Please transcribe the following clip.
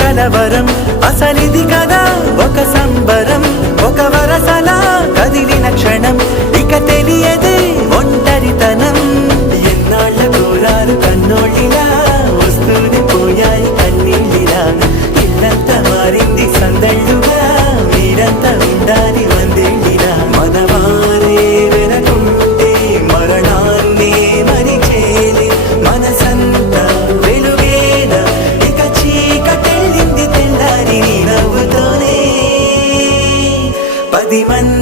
కలవరం అసలిది కదా ఒక సంబరం ఒక వరసలా కదిలిన క్షణం ఇక తెలియదే ఒంటరితనం ఎన్నాళ్ళ కోరారు కన్నోళ్ళిలా వస్తూనే పోయాయి కన్నీళ్ళిలా ఇల్లంతా మారింది సందళ్ళుగా మీరంతా ఉండాలి వందేళ్ళిలా మనవారే వెనకుంటే మరణాన్నే మరిచేలే మనసంతా వెలుగేల ఇక చీకటెళ్ళింది తెల్లారి నవ్వుతోనే 10 మంది